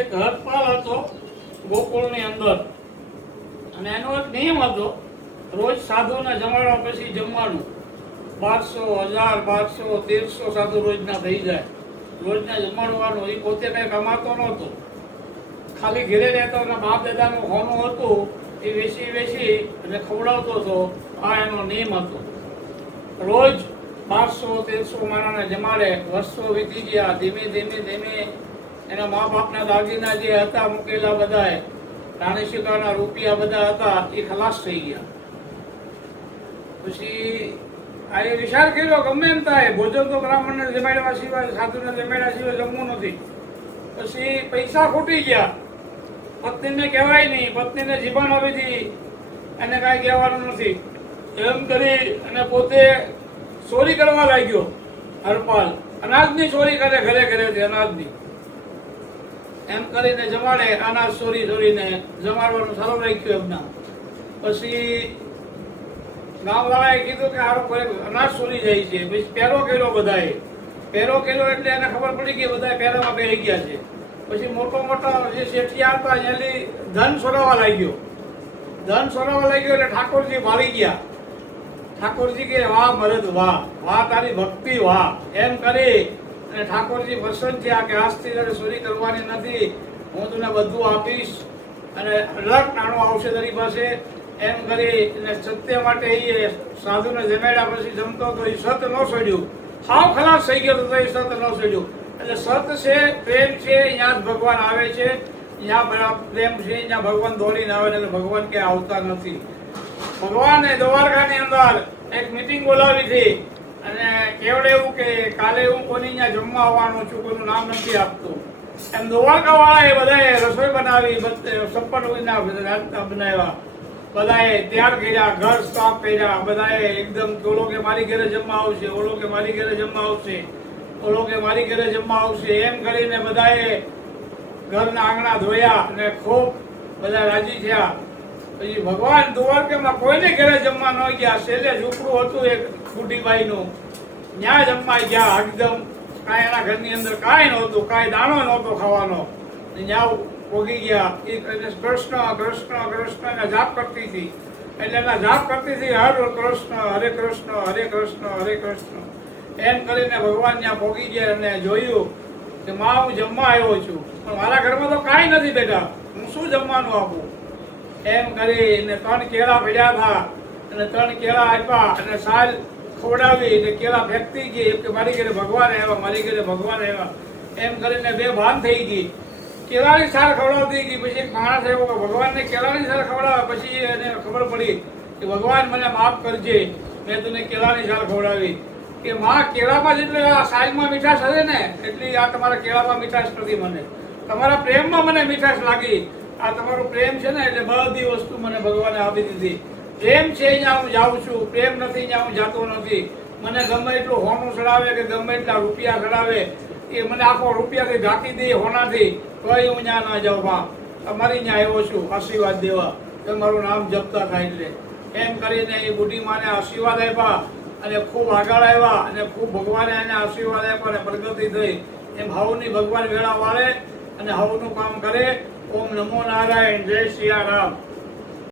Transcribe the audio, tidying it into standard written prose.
એક હરપાલ હતો ગોકુળની અંદર, અને એનો એક નિયમ હતો, રોજ સાધુને જમાડવા પછી જમવાનું. 1200, 1000, 1200, 1300 સાધુ રોજના થઈ જાય, રોજના જમાડવાનું. એ પોતે કંઈ કમાતો નહોતો, ખાલી ઘેરે રહેતો અને બાપ દાદાનું હોનું હતું એ વેચી અને ખવડાવતો હતો. આ એનો નિયમ હતો. રોજ 1200-1300 માણસને જમાડે. વર્ષો વીતી ગયા. ધીમે ધીમે એના મા બાપના દાગીના જે હતા મૂકેલા બધાએ, રાણી સીતાના રૂપિયા બધા હતા, એ ખલાસ થઈ ગયા. પછી આ એ વિચાર કર્યો, ગમે એમ થાય ભોજન તો બ્રાહ્મણને જમાડવા સિવાય, સાધુને જમાડ્યા સિવાય જમવું નથી. પછી પૈસા ખૂટી ગયા. પત્નીને કહેવાય નહીં, પત્નીને જીવન આવી હતી, એને કાંઈ કહેવાનું નથી. એમ કરી અને પોતે ચોરી કરવા લાગ્યો. હરપાલ અનાજની ચોરી કરે, ઘરે ઘરેથી અનાજની. એમ કરીને જમાડે, અનાજ ચોરીને જમાડવાનું ચાલુ રાખ્યું એમના. પછી ગામવાળાએ કીધું કે હારો અનાજ ચોરી જાય છે. પછી પહેરો કર્યો બધાએ. પહેરો કર્યો એટલે એને ખબર પડી કે બધા પહેરામાં પહેરી ગયા છે. પછી મોટો જે શેઠિયા હતા એની ધન સોરાવા લાગ્યો. એટલે ઠાકોરજી ભાળી ગયા. ઠાકોરજી કે વાહ મરદ વાહ, વાહ તારી ભક્તિ વાહ. એમ કરી અને ઠાકોરજી પ્રસન્ન થયા કે આજથી તારે ચોરી કરવાની નથી, હું તને બધું આપીશ અને અલગ નાણું આવશે તારી પાસે. એમ કરી અને સત્ય માટે એ સાધુને જમાડ્યા. પછી જમતો તો એ સત ન છોડ્યું, હાવ ખલાસ થઈ ગયો તો એ સત ન છોડ્યું. એટલે સત છે, પ્રેમ છે, અહીંયા જ ભગવાન આવે છે. જ્યાં પ્રેમ છે ત્યાં ભગવાન દોડીને આવે ને, ભગવાન ક્યાંય આવતા નથી. ભગવાને દ્વારકાની અંદર એક મીટિંગ બોલાવી હતી અને કેવડે એવું કે કાલે હું કોની ત્યાં જમવા આવવાનો છું, કોઈનું નામ નથી આપતું. એમ દ્વારકા વાળા એ બધાએ રસોઈ બનાવી, 56 બનાવ્યા, બધાએ તૈયાર કર્યા, ઘર સાફ કર્યા. બધાએ એકદમ ઓલો કે મારી ઘરે જમવા આવશે, ઓલો કે મારી ઘરે જમવા આવશે, ઓલો કે મારી ઘરે જમવા આવશે. એમ કરીને બધાએ ઘરના આંગણા ધોયા અને ખૂબ બધા રાજી થયા. પછી ભગવાન દ્વારકામાં કોઈને ઘરે જમવા ન ગયા. છેલ્લે ઝૂંપડું હતું એક બુઢીબાઈનું, ત્યાં જમવા ગયા. એકદમ કાંઈ એના ઘરની અંદર કાંઈ નહોતું, કાંઈ દાણો નહોતો ખાવાનો. ત્યાં પોગી ગયા. એ કૃષ્ણ જાપ કરતી હતી. એટલે એના જાપ કરતી હતી, હરે કૃષ્ણ હરે કૃષ્ણ હરે કૃષ્ણ હરે કૃષ્ણ. એમ કરીને ભગવાન ત્યાં પોગી ગયા અને જોયું કે માં હું જમવા આવ્યો છું, પણ મારા ઘરમાં તો કાંઈ નથી બેટા, હું શું જમવાનું આપું. એમ કરીને 3 કેળા પડ્યા હતા અને 3 કેળા આપ્યા અને સાલ ખવડાવી એટલે કેળા ફેંકતી ગઈ. કે મારી ઘરે ભગવાન આવ્યા, મારી ઘરે ભગવાન આવ્યા. એમ કરીને બે ભાન થઈ ગઈ. કેળાની સાર ખવડાવતી ગઈ. પછી એક માણસ આવ્યો કે ભગવાનને કેળાની સાર ખવડાવે. પછી એને ખબર પડી કે ભગવાન મને માફ કરજે, મેં તને કેળાની સાર ખવડાવી. કે માં કેળામાં જેટલી આ સાલમાં મીઠાશ હશે ને એટલી આ તમારા કેળામાં મીઠાશ નથી. મને તમારા પ્રેમમાં મને મીઠાશ લાગી. આ તમારો પ્રેમ છે ને એટલે બધી વસ્તુ મને ભગવાને આપી દીધી. પ્રેમ છે અહીંયા હું જાઉં છું, પ્રેમ નથી અહીંયા હું જાતો નથી. મને ગમે એટલું હોનું ચડાવે કે ગમે એટલા રૂપિયા ચડાવે, એ મને આખો રૂપિયાથી ઢાંકી દે હોનાથી, તોય હું ત્યાં ના જાઉં. માં તમારી ત્યાં આવ્યો છું આશીર્વાદ દેવા, કે મારું નામ જપતા થાય એટલે. એમ કરીને એ બુઢી માને આશીર્વાદ આપ્યા અને ખૂબ આગળ આવ્યા અને ખૂબ ભગવાને એને આશીર્વાદ આપ્યા અને પ્રગતિ થઈ. એમ હવની ભગવાન વેળા વાળે અને હવનું કામ કરે. ઓમ નમો નારાયણ, જય સિયા રામ.